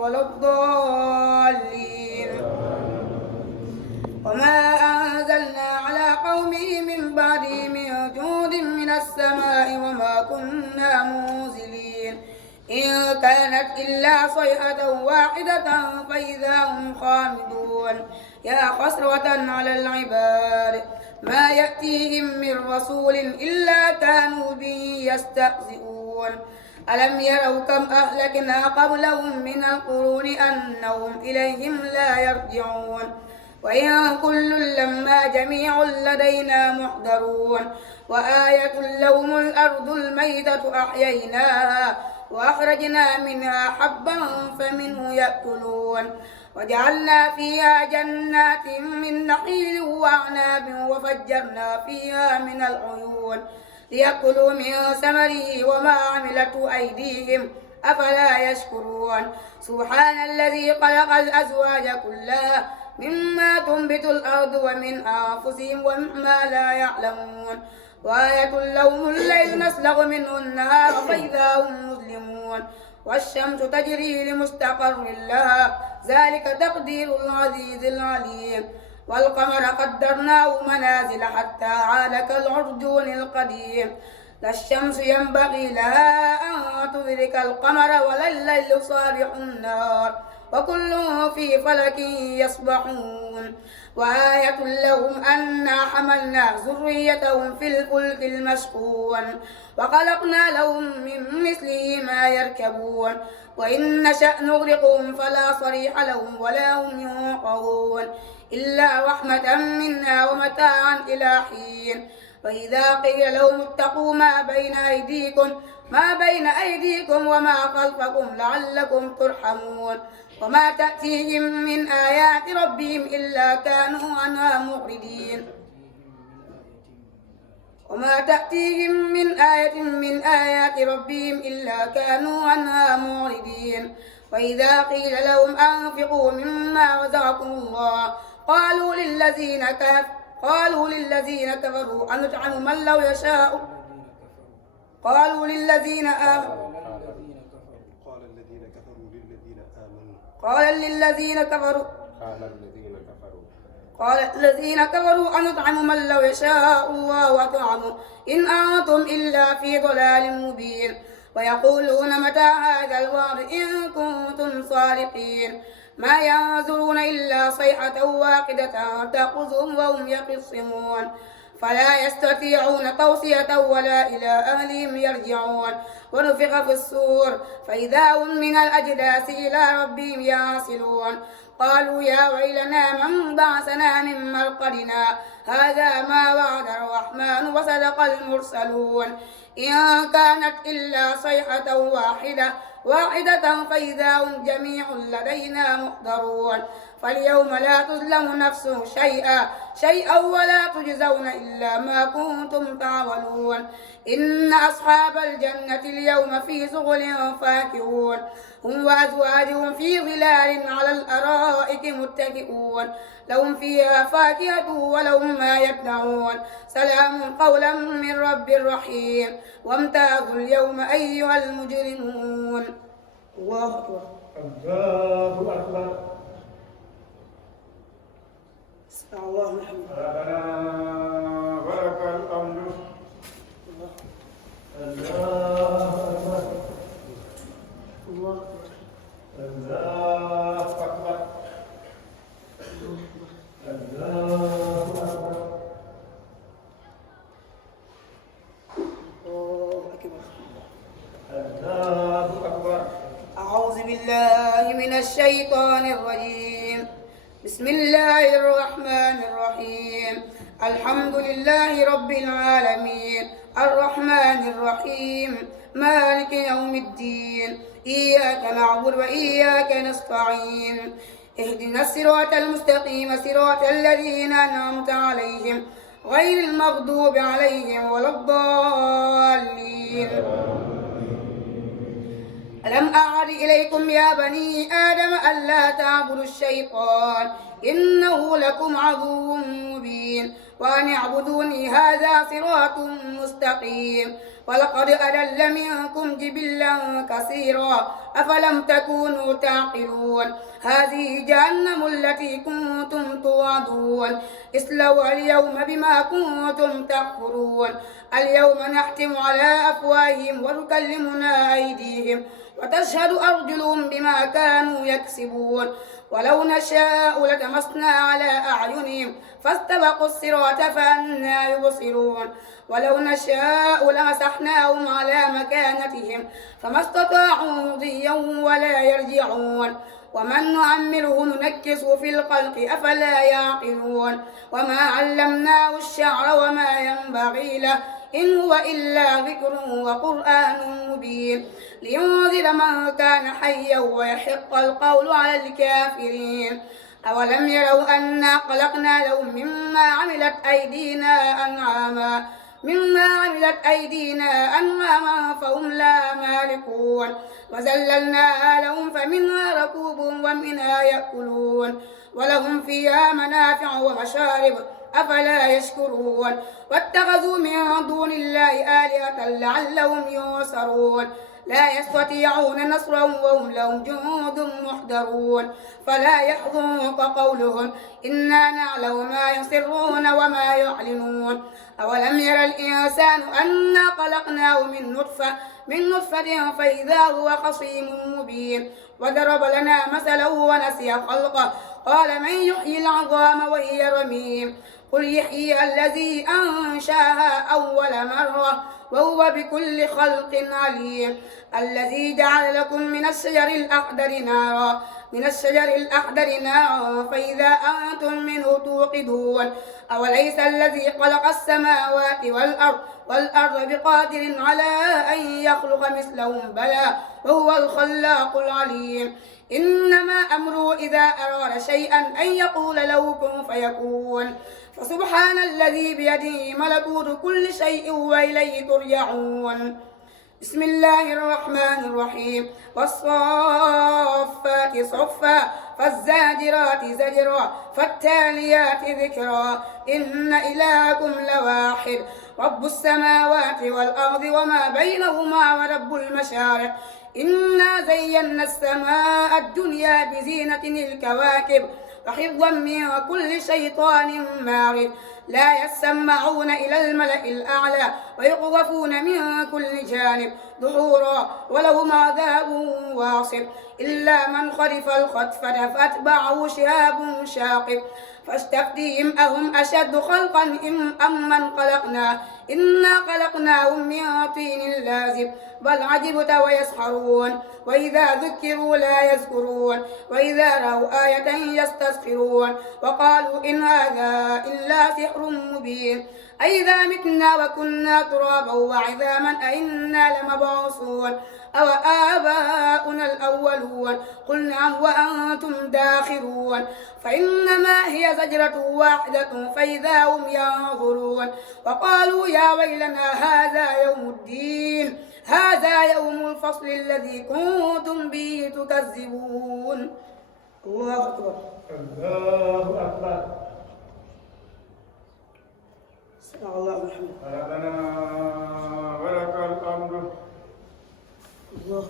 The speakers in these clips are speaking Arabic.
ولا الضالين. وما أنزلنا على قومه من بعده من جود من السماء وما كنا منزلين إن كانت إلا صيحة واحدة فإذا هم خامدون. يا حسرة على العباد ما يأتيهم من رسول إلا كانوا به يستهزئون. ألم يروا كم أهلكنا قبلهم من القرون أنهم إليهم لا يرجعون. وإن كل لما جميع لدينا محضرون. وآية لهم الأرض الميتة أحييناها وأخرجنا منها حبا فمنه يأكلون. وجعلنا فيها جنات من نخيل وأعناب وفجرنا فيها من العيون ليأكلوا من ثمره وما عملته أيديهم أفلا يشكرون. سبحان الذي خلق الأزواج كلها مما تنبت الأرض ومن أنفسهم ومما لا يعلمون. وآية لهم الليل نسلخ منه النهار فإذا هم مظلمون. والشمس تجري لمستقر لها ذلك تقدير العزيز العليم. والقمر قدرناه منازل حتى عاد كالعرجون القديم. لا الشمس ينبغي لها أن تدرك القمر ولا الليل صالح النهار وكل في فلك يسبحون. وآية لهم أنا حملنا ذريتهم في الفلك المشحون وخلقنا لهم من مثله ما يركبون. وإن نشأ نغرقهم فلا صريح لهم ولا هم ينقذون إلا رحمة منا ومتاعا إلى حين. وإذا قيل لهم اتقوا ما بين أيديكم وما خلفكم لعلكم ترحمون. وما تأتيهم من آيات ربهم إلا كانوا عنها معرضين. وما تأتيهم من آية من آيات ربهم إلا كانوا عنها معرضين. وإذا قيل لهم أنفقوا مما رزقكم الله قالوا للذين كفروا أنطعم من لو يشاء قالوا للذين آمنوا قال الذين كفروا أنطعم من لو يشاء الله وأطعمه إن أنتم إلا في ضلال مبين. ويقولون متى هذا الوعد إن كنتم صادقين. ما ينظرون إلا صيحة واحدة تأخذهم وهم يخصمون فلا يستطيعون توصية ولا إلى أهلهم يرجعون. ونفخ في الصور فإذا هم من الأجداث إلى ربهم ينسلون. قالوا يا ويلنا من بعثنا من مرقدنا هذا ما وعد الرحمن وصدق المرسلون. إن كانت إلا صيحة واحدة فإذا هم جميع لدينا محضرون. فاليوم لا تظلم نفس شيئا ولا تجزون إلا ما كنتم تعملون. إن أصحاب الجنة اليوم في شغل فاكهون هم وأزواجهم في ظلال على الأرائك متكئون لهم فيها فاكهة ولهم ما يدعون. سلام قولا من رب رحيم. وامتازوا اليوم أيها المجرمون. الله أكبر. الله أكبر. سمع الله لمن حمده. ربنا ولك الحمد. الله أكبر. الله الله أكبر. الله أكبر. الله أكبر. أعوذ بالله من الشيطان الرجيم. بسم الله الرحمن الرحيم. الحمد لله رب العالمين الرحمن الرحيم مالك يوم الدين. إياك نعبد وإياك نستعين. اهدنا الصراط المستقيم صراط الذين أنعمت عليهم غير المغضوب عليهم ولا الضالين. ألم أعهد إليكم يا بني آدم ألا تعبدوا الشيطان إنه لكم عدو مبين وأن اعبدوني هذا صراط مستقيم. ولقد أضل منكم جبلا كثيرا أفلم تكونوا تعقلون هذه جهنم التي كنتم توعدون اصلوها اليوم بما كنتم تكفرون اليوم نختم على أفواههم وتكلمنا أيديهم وتشهد أرجلهم بما كانوا يكسبون ولو نشاء لطمسنا على أعينهم فاستبقوا الصراط فأنى يبصرون ولو نشاء لمسحناهم على مكانتهم فما استطاعوا مضيا ولا يرجعون ومن نعمره ننكسه في الخلق أفلا يعقلون وما علمناه الشعر وما ينبغي له إن هو إلا ذكر وقرآن مبين لينذر من كان حيا ويحق القول على الكافرين أولم يروا أنا خلقنا لهم مما عملت أيدينا أنعاما فهم لا مالكون وذللناها لهم فمنها ركوبهم ومنها يأكلون ولهم فيها منافع ومشارب أفلا يشكرون واتخذوا من دون الله آلهة لعلهم ينصرون لا يستطيعون نصرهم وهم لهم جند محضرون فلا يحزنك قولهم إنا نعلم ما يسرون وما يعلنون أولم ير الإنسان أنا خلقناه من نطفة فإذا هو خصيم مبين وضرب لنا مثلا ونسي خلقه قال من يحيي العظام وهي رميم قل يحيي الذي أنشاها أول مرة وهو بكل خلق عليم الذي جعل لكم من الشجر الأخضر نارا فإذا أنتم منه توقدون أوليس الذي خلق السماوات والأرض بقادر على أن يخلق مثلهم بلى وهو الخلاق العليم إنما أمره إذا أراد شيئا أن يقول له كن فيكون فسبحان الذي بيده ملكوت كل شيء وإليه ترجعون بسم الله الرحمن الرحيم والصافات صفا فالزاجرات زجرا فالتاليات ذكرا إن إلهكم لواحد رب السماوات والأرض وما بينهما ورب المشارق إنا زينا السماء الدنيا بزينة الكواكب وحفظا من كل شيطان مارد لا يسمعون إلى الملأ الأعلى ويقذفون من كل جانب دحورا ولهم عذاب واصب إلا من خلف الخطفة فأتبعه شهاب شاقب فاستفتهم أهم أشد خلقا أم من خلقنا إنا خلقناهم من طين لازب بل عجبت ويسحرون وإذا ذكروا لا يذكرون وإذا رأوا آية يستسخرون وقالوا إن هذا إلا سحر مبين أئذا متنا وكنا ترابا وعظاما أئنا لمبعوثون أو آباؤنا الأولون قل نعم وأنتم داخرون فإنما هي زجرة واحدة فإذا هم ينظرون وقالوا يا ويلنا هذا يوم الدين هذا يوم الفصل الذي كنتم به تكذبون الله أكبر الله أكبر سمع الله الحمد ربنا ولك الحمد الله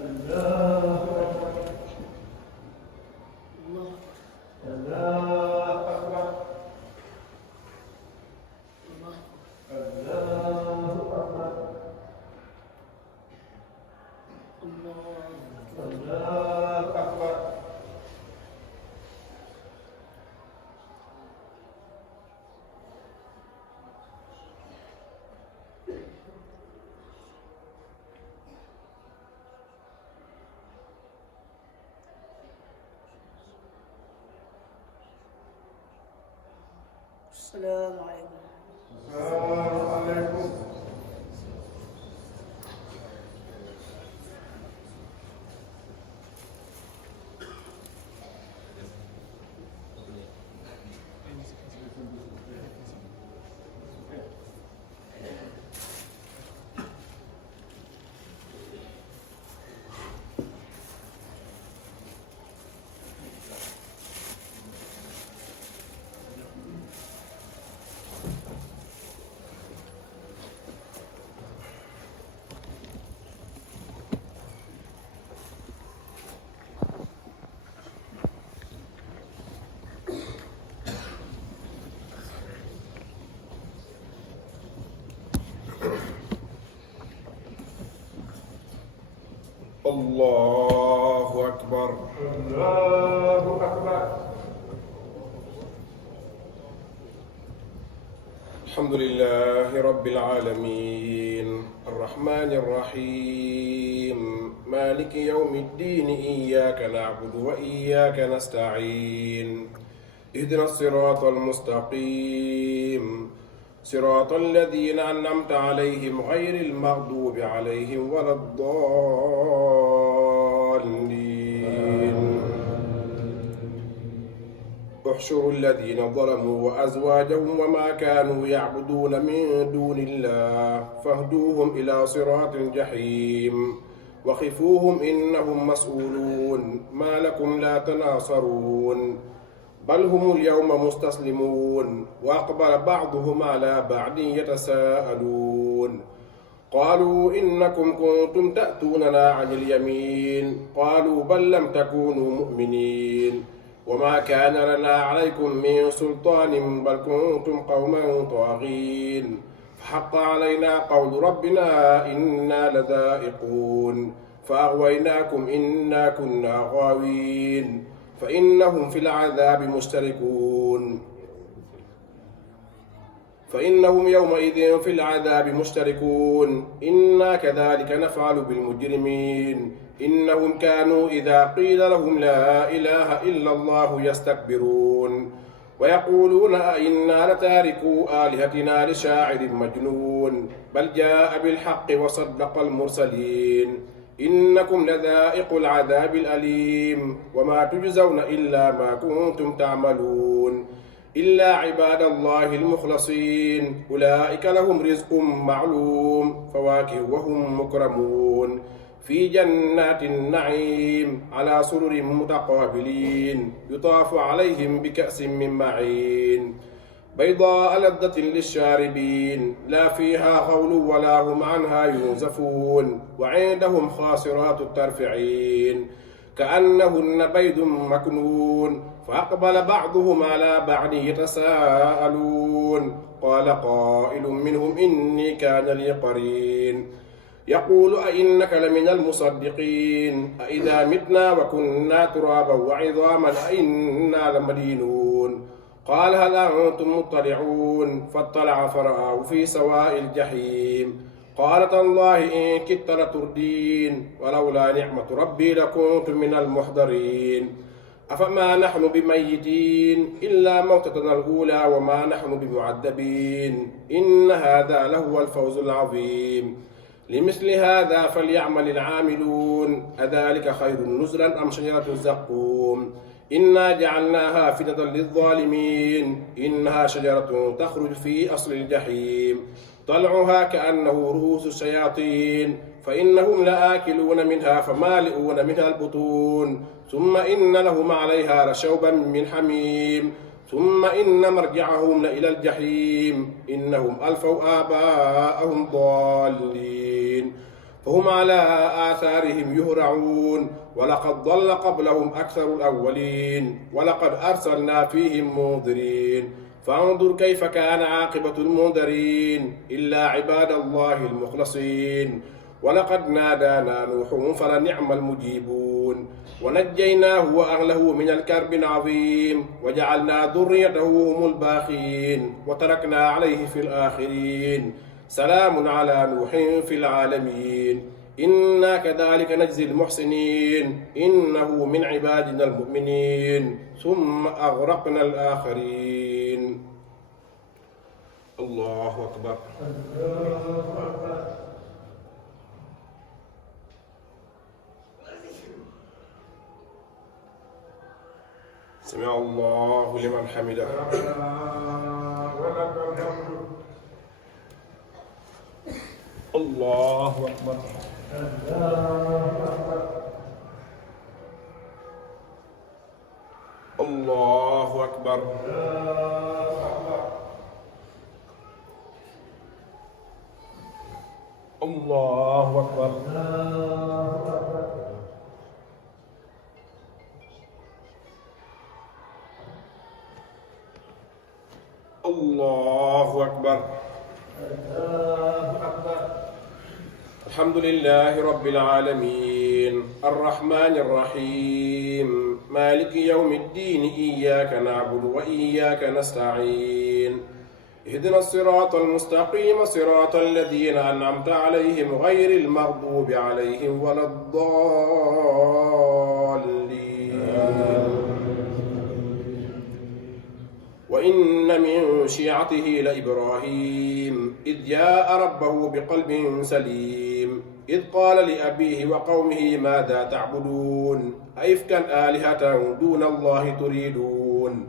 الله أكبر الله الله أكبر الله الله أكبر الله أكبر السلام عليكم السلام عليكم الله أكبر. الله أكبر. الحمد لله رب العالمين الرحمن الرحيم مالك يوم الدين إياك نعبد وإياك نستعين اهدنا الصراط المستقيم صراط الذين أنعمت عليهم غير المغضوب عليهم ولا الضالين. احشروا الذين ظلموا وأزواجهم وما كانوا يعبدون من دون الله فاهدوهم إلى صراط الجحيم وخفوهم إنهم مسؤولون ما لكم لا تناصرون بل هم اليوم مستسلمون وأقبل بعضهم على بعض يتساءلون قالوا إنكم كنتم تأتوننا عن اليمين قالوا بل لم تكونوا مؤمنين وما كان لنا عليكم من سلطان بل كنتم قوما طاغين فحق علينا قول ربنا إنا لذائقون فأغويناكم إنا كنا غاوين فإنهم في العذاب مشتركون فإنهم يومئذ في العذاب مشتركون إنا كذلك نفعل بالمجرمين إنهم كانوا إذا قيل لهم لا إله إلا الله يستكبرون ويقولون أئنا لتاركوا آلهتنا لشاعر مجنون بل جاء بالحق وصدق المرسلين إنكم لذائق العذاب الأليم وما تجزون إلا ما كنتم تعملون إلا عباد الله المخلصين أولئك لهم رزق معلوم فواكه وهم مكرمون في جنات النعيم على سرر متقابلين يطاف عليهم بكأس من معين بيضاء لذة للشاربين لا فيها غول ولا هم عنها ينزفون وعندهم خاصرات الطرف عين كأنهن بيض مكنون فأقبل بعضهم على بعض يتساءلون قال قائل منهم إني كان لي قرين يقول أئنك لمن المصدقين أئذا متنا وكنا ترابا وعظاما أئنا لمدينون قال هل أنتم مطلعون فاطلع فرآه في سواء الجحيم قال تالله إن كدت لتردين ولولا نعمة ربي لكنت من المحضرين أفما نحن بميتين إلا موتتنا الأولى وما نحن بمعذبين إن هذا لهو الفوز العظيم لمثل هذا فليعمل العاملون أذلك خير نزلا أم شجرة الزقوم إنا جعلناها فتنة للظالمين إنها شجرة تخرج في أصل الجحيم طلعها كأنه رؤوس الشياطين فإنهم لآكلون منها فمالئون منها البطون ثم إن لهم عليها لشوبا من حميم ثم إن مرجعهم لإلى الجحيم إنهم ألفوا آباءهم ضالين فهم على آثارهم يهرعون ولقد ضل قبلهم أكثر الأولين ولقد أرسلنا فيهم منذرين فانظر كيف كان عاقبة المنذرين إلا عباد الله المخلصين ولقد نادانا نوح فلنعم المجيبون ونجيناه وأهله من الكرب العظيم وجعلنا ذريته هم الباقين وتركنا عليه في الآخرين سلام على نوح في العالمين إنا كذلك نجزي المحسنين إنه من عبادنا المؤمنين ثم أغرقنا الآخرين. الله أكبر. سمع الله لمن حمده. الله أكبر. الله أكبر. الله أكبر. الله أكبر. الحمد لله رب العالمين الرحمن الرحيم مالك يوم الدين إياك نعبد وإياك نستعين اهدنا الصراط المستقيم صراط الذين أنعمت عليهم غير المغضوب عليهم ولا الضالين وإن من شيعته لإبراهيم إذ جاء ربه بقلب سليم إذ قال لأبيه وقومه ماذا تعبدون أئفكا آلهة دون الله تريدون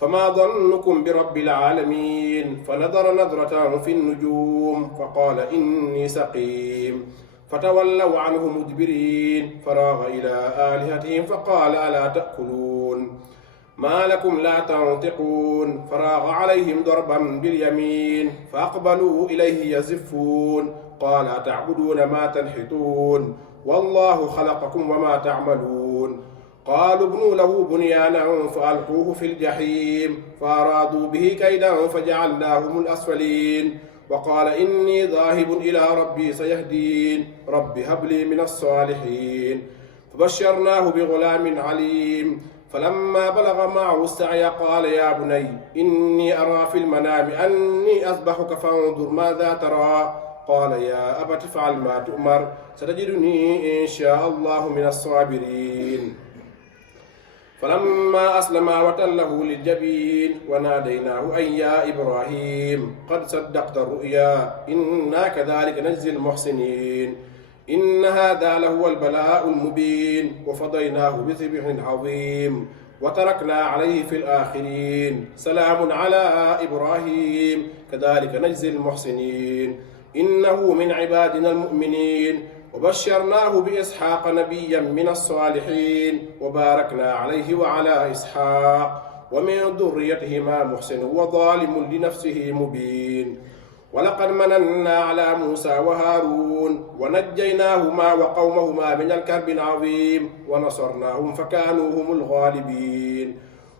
فما ظنكم برب العالمين فنظر نظرة في النجوم فقال إني سقيم فتولوا عنه مدبرين فراغ إلى آلهتهم فقال ألا تأكلون ما لكم لا تنطقون فراغ عليهم ضربا باليمين فأقبلوا إليه يزفون قال أتعبدون ما تنحتون والله خلقكم وما تعملون قالوا ابنوا له بنيانا فألقوه في الجحيم فأرادوا به كيدا فجعلناهم الأسفلين وقال إني ذاهب إلى ربي سيهدين رب هب لي من الصالحين فبشرناه بغلام عليم فلما بلغ معه السعي قال يا بني إني أرى في المنام أني أذبحك فانظر ماذا ترى قال يا أبت افعل ما تؤمر ستجدني إن شاء الله من الصابرين فلما أسلما وتله للجبين وناديناه أن يا إبراهيم قد صدقت الرؤيا إنا كذلك نجزي المحسنين إن هذا لهو البلاء المبين وفضيناه بذبح عظيم وتركنا عليه في الآخرين سلام على إبراهيم كذلك نجزي المحسنين إنه من عبادنا المؤمنين وبشرناه بإسحاق نبيا من الصالحين وباركنا عليه وعلى إسحاق ومن ذريتهما محسن وظالم لنفسه مبين ولقد مننا على موسى وهارون ونجيناهما وقومهما من الكرب العظيم ونصرناهم فكانوا هم الغالبين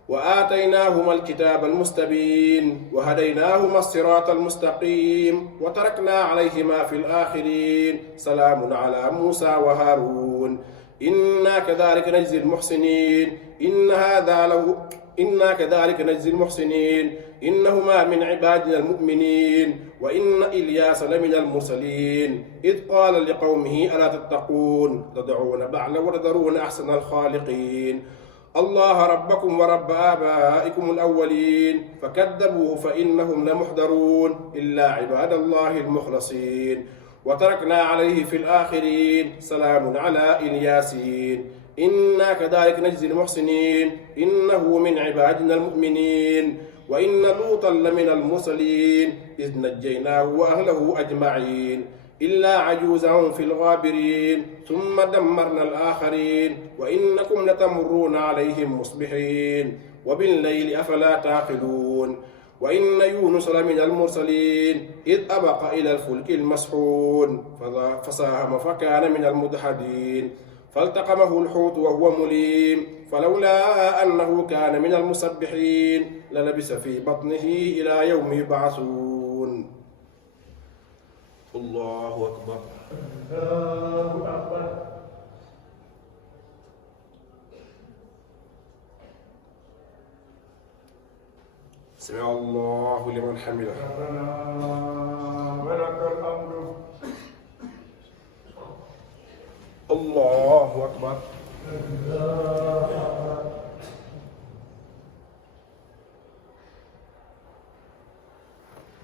وآتيناهما الكتاب المستبين وهديناهما الصراط المستقيم وتركنا عليهما في الآخرين سلام على موسى وهارون إنا كذلك نجزي المحسنين إنا كذلك نجزي المحسنين إنهما من عبادنا المؤمنين وإن إلياس لمن المرسلين إذ قال لقومه ألا تتقون تدعون بعلا وتذرون أحسن الخالقين الله ربكم ورب آبائكم الأولين فكذبوه فإنهم لمحضرون إلا عباد الله المخلصين وتركنا عليه في الآخرين سلام على الياسين إنا كذلك نجزي المحسنين إنه من عبادنا المؤمنين وإن لوطا لمن المرسلين إذ نجيناه وأهله أجمعين إلا عجوزا في الغابرين ثم دمرنا الآخرين وإنكم لتمرون عليهم مصبحين وبالليل أفلا تعقلون وإن يونس لمن المرسلين إذ أبق إلى الفلك المسحون فساهم فكان من المدحضين فالتقمه الحوت وهو مليم فلولا أنه كان من المسبحين للبث في بطنه إلى يوم يبعثون الله أكبر الله أكبر سمع الله لمن حمده ربنا ولك الحمد الله أكبر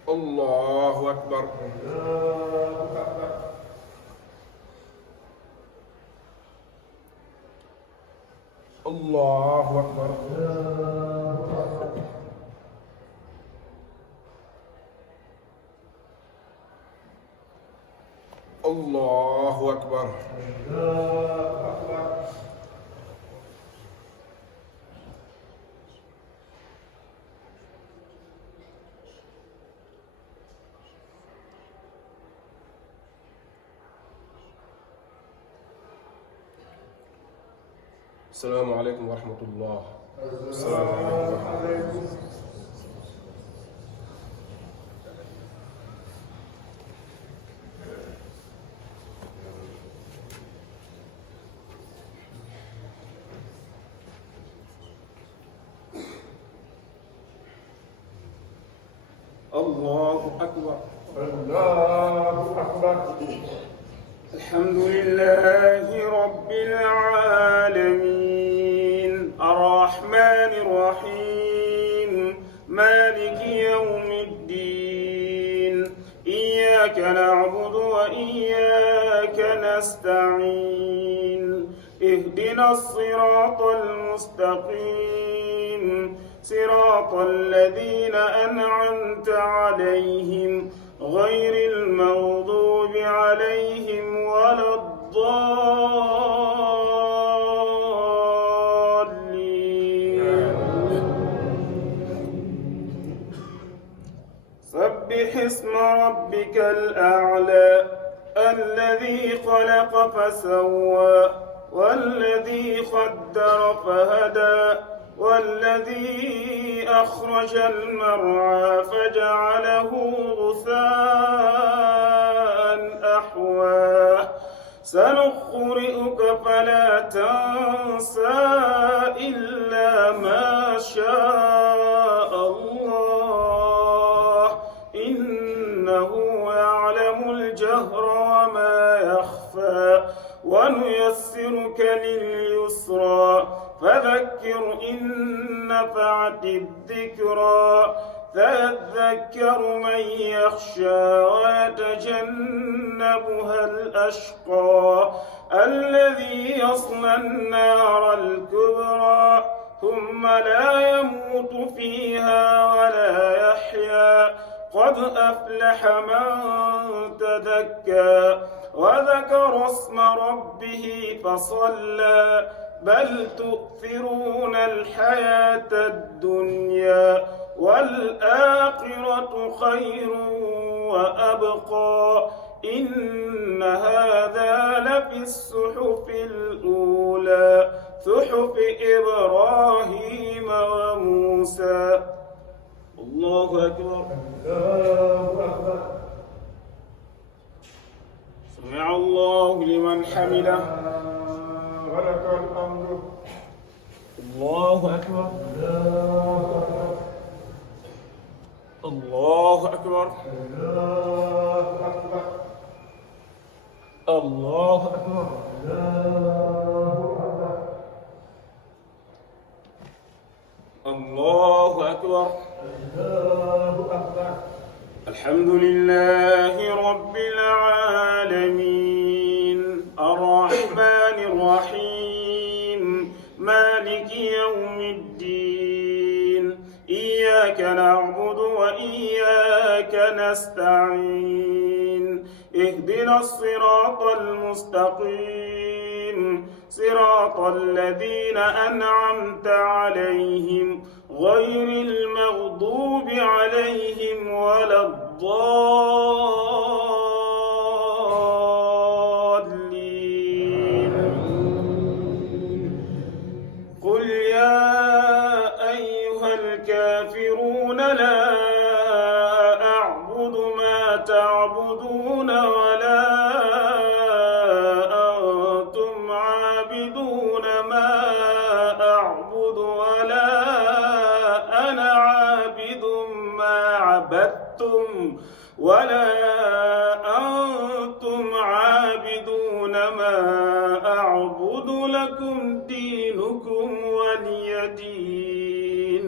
الله أكبر الله أكبر الله أكبر السلام عليكم ورحمة الله. السلام عليكم. الله أكبر. الله أكبر. الحمد لله رب العالمين الرحمن الرحيم مالك يوم الدين إياك نعبد وإياك نستعين اهدنا الصراط المستقيم صراط الذين أنعمت عليهم غير المغضوب عليهم ولا الضالين. سبح اسم ربك الأعلى الذي خلق فسوى والذي قدر فهدى والذي أخرج المرعى فجعله غثاء أحواه سنقرئك فلا تنسى إلا ما شاء الله إنه يعلم الجهر وما يخفى ونيسرك لليسرى فذكر إن نفعت الذكرى سيذكر من يخشى ويتجنبها الأشقى الذي يصلى النار الكبرى ثم لا يموت فيها ولا يحيا قد أفلح من تزكى وذكر اسم ربه فصلى بل تؤثرون الحياة الدنيا والآخرة خير وأبقى إن هذا لفي الصحف الأولى صحف إبراهيم وموسى. الله أكبر. الله أكبر. سمع الله لمن حمده. ولك الحمد. الله أكبر. الله أكبر. الله أكبر. الله أكبر. الحمد لله رب العالمين الرحمن الرحيم مالك يوم الدين إياك نعبد وإياك نستعين اهدنا الصراط المستقيم صراط الذين أنعمت عليهم غير المغضوب عليهم ولا الضالين. قل يا أيها الكافرون لا أعبد ما تعبدون ولا أنتم عابدون ما أعبد ولا أنا عابد ما عبدتم ولا أنتم عابدون ما أعبد لكم دينكم ولي دين.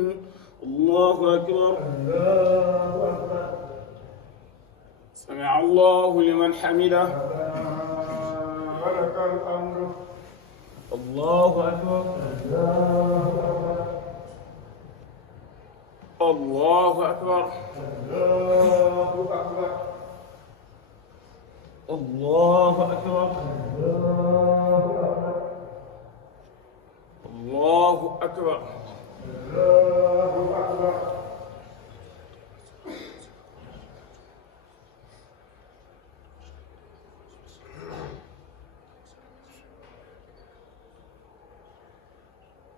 الله أكبر. سمع الله لمن حمده. ولك الحمد. الله أكبر. الله أكبر. الله أكبر. الله أكبر.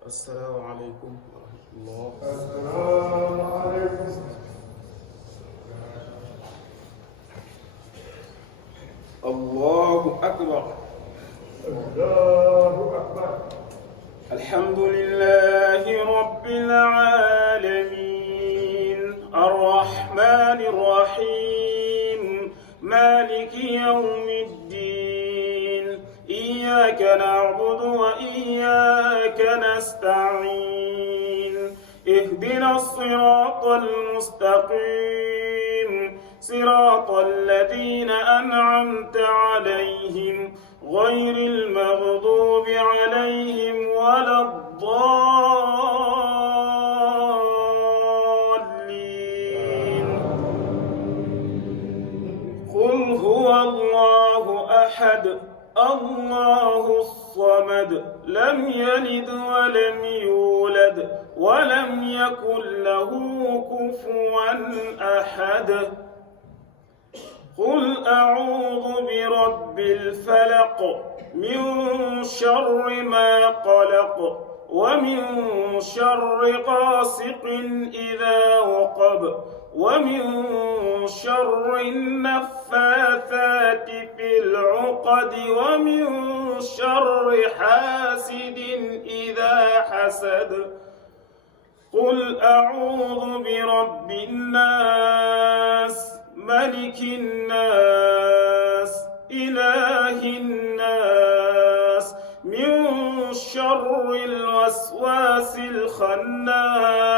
السلام عليكم ورحمة الله. السلام عليكم. الله أكبر. الله أكبر. الحمد لله رب العالمين الرحمن الرحمن الرحيم مالك يوم الدين إياك نعبد وإياك نستعين اهدنا الصراط المستقيم صراط الذين أنعمت عليهم غير المغضوب عليهم ولا الضالين قل هو الله أحد الله الصمد لم يلد ولم يولد ولم يكن له كفوا أحد قل أعوذ برب الفلق من شر ما قلق ومن شر غاسق إذا وقب ومن شر النفاثات في العقد ومن شر حاسد إذا حسد قل أعوذ برب الناس ملك الناس إله الناس من شر الوسواس الخناس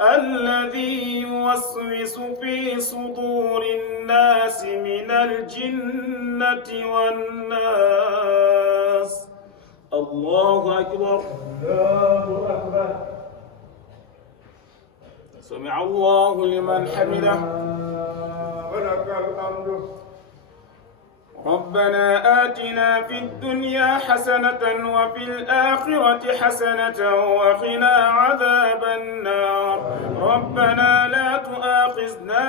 الذي يوسوس في صدور الناس من الجنة والناس الله أكبر الله أكبر. سمع الله لمن حمده ولك الحمد. ربنا آتنا في الدنيا حسنة وفي الآخرة حسنة وقنا عذاب النار. ربنا لا تؤاخذنا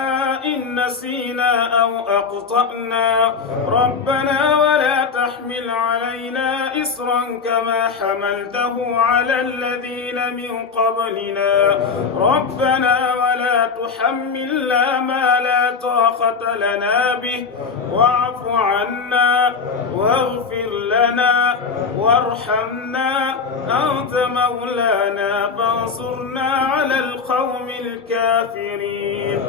إن نسينا أو أخطأنا. ربنا ولا تحمل علينا إصرا كما حملته على الذين من قبلنا. ربنا ولا تحملنا ما لا طاقة لنا به واعف عنا واغفر لنا وارحمنا أنت مولانا فانصرنا على القوم الكافرين.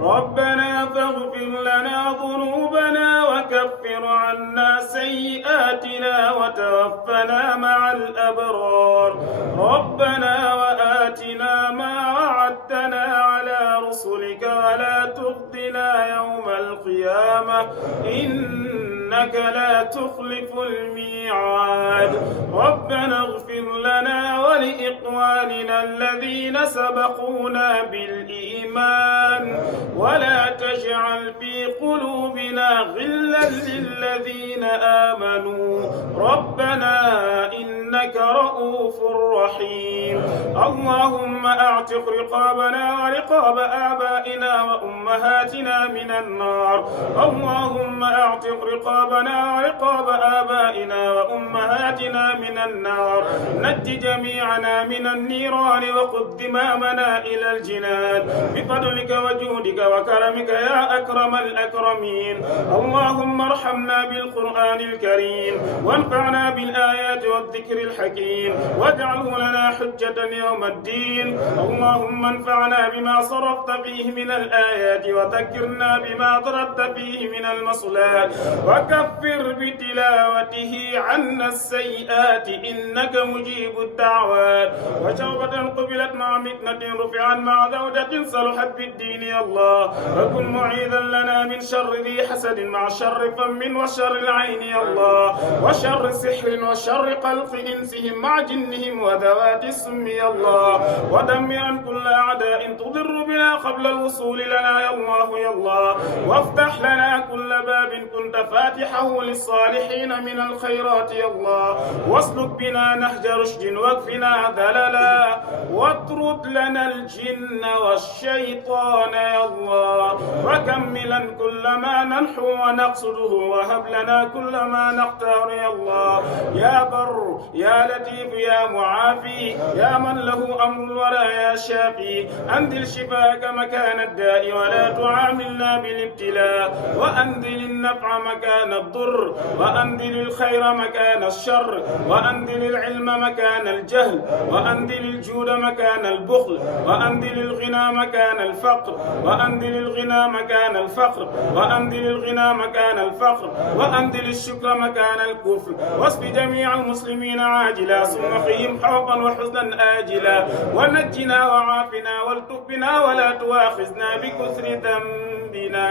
ربنا فاغفر لنا ذنوبنا وكفر عنا سيئاتنا وتوفنا مع الأبرار. ربنا وآتنا ما وعدتنا على رسلك ولا تخزنا يوم القيامة إنك لا تخلف الميعاد. ربنا اغفر لنا ولإخواننا الذين سبقونا بالإيمان ولا تجعل في قلوبنا غلا للذين آمنوا ربنا إنك رؤوف رحيم. اللهم أعتق رقابنا ورقاب آبائنا وأمهاتنا من النار. اللهم أعتق رقابنا ورقاب آبائنا وأمهاتنا من النار. نج جميعنا من النيران وقد دمامنا إلى الجنان بفضلك وجودك وكرمك يا أكرم الأكرمين. اللهم ارحمنا بالقرآن الكريم وانفعنا بالآيات والذكر الحكيم واجعله لنا حجة يوم الدين. اللهم انفعنا بما صرفت فيه من الآيات وذكرنا بما ضربت فيه من المصلات وكفر بتلاوته عنا السيئات إنك مجيب الدعوات. وتوبة قبلت مع مكنة رفعت مع زوجة صلحت بالدين يا الله. وكن معيذا لنا من شر ذي حسد مع شر فم وشر العين يا الله وشر سحر وشر قلق إنسهم مع جنهم وذوات السم يا الله. ودمرا كل أعداء تضر بنا قبل الوصول لنا يا الله يا الله. وافتح لنا كل باب كنت فاتحه للصالحين من الخيرات يا الله. واسلك بنا نهج رشد واكفنا ذللا واطرد لنا الجن والشيطان يا الله. وكملا كل ما ننحو ونقصده وهب لنا كل ما نختار يا الله. يا بر يا لطيف يا معافي يا من له أمر الورى يا شافي. أنزل شفاك مكان الداء ولا تعاملنا بالابتلاء. وأنزل النفع مكان الضر وأنزل الخير مكان الشر وأنزل العلم مكان الجهل وأنزل الجود مكان البخل، وأنزل الغنى مكان الفقر، وأنزل الغنى مكان الفقر، وأنزل الغنى مكان الفقر، وأنزل الشكر مكان الكفر، واشف جميع المسلمين عاجلا ثم قهم خوفا وحزنا آجلا، ونجنا وعافنا والتف بنا ولا تواخذنا بكثر ذنبنا.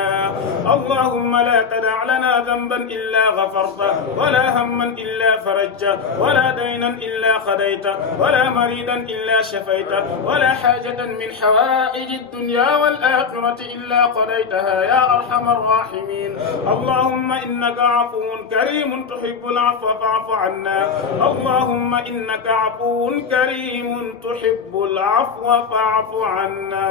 اللهم لا تدع لنا ذنبا إلا غفرته، ولا هما إلا فرجته، ولا دينا إلا قضيته، ولا مريضا إلا شفيته، ولا حاجة من حوائج الدنيا والآخرة إلا قضيتها يا أرحم الراحمين. اللهم إنك عفو كريم تحب العفو فاعف عنا. اللهم إنك عفو كريم تحب العفو فاعف عنا.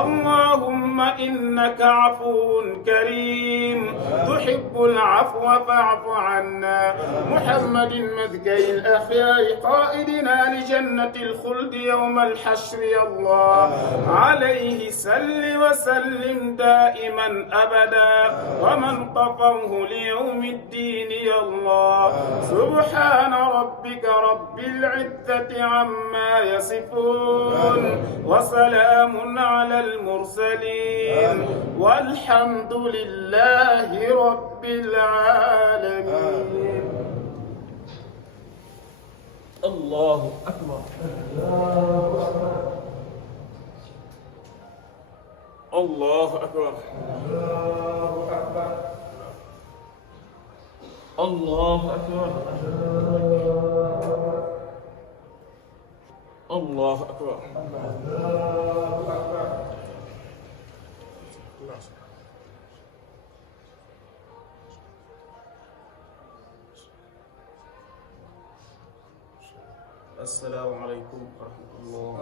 اللهم إنك عفو كريم تحب العفو فاعف عنا. محمد مذكي الأخيار قائدنا لجنة الخلد يوم الحشر يا الله، عليه سل وسلم دائما أبدا، ومن قفوه ليوم الدين يا الله. سبحان ربك رب العزة عما يصفون، وسلام على المرسلين، والحمد لله رب العالمين. الله أكبر. الله أكبر. الله أكبر. الله أكبر. السلام عليكم ورحمة الله.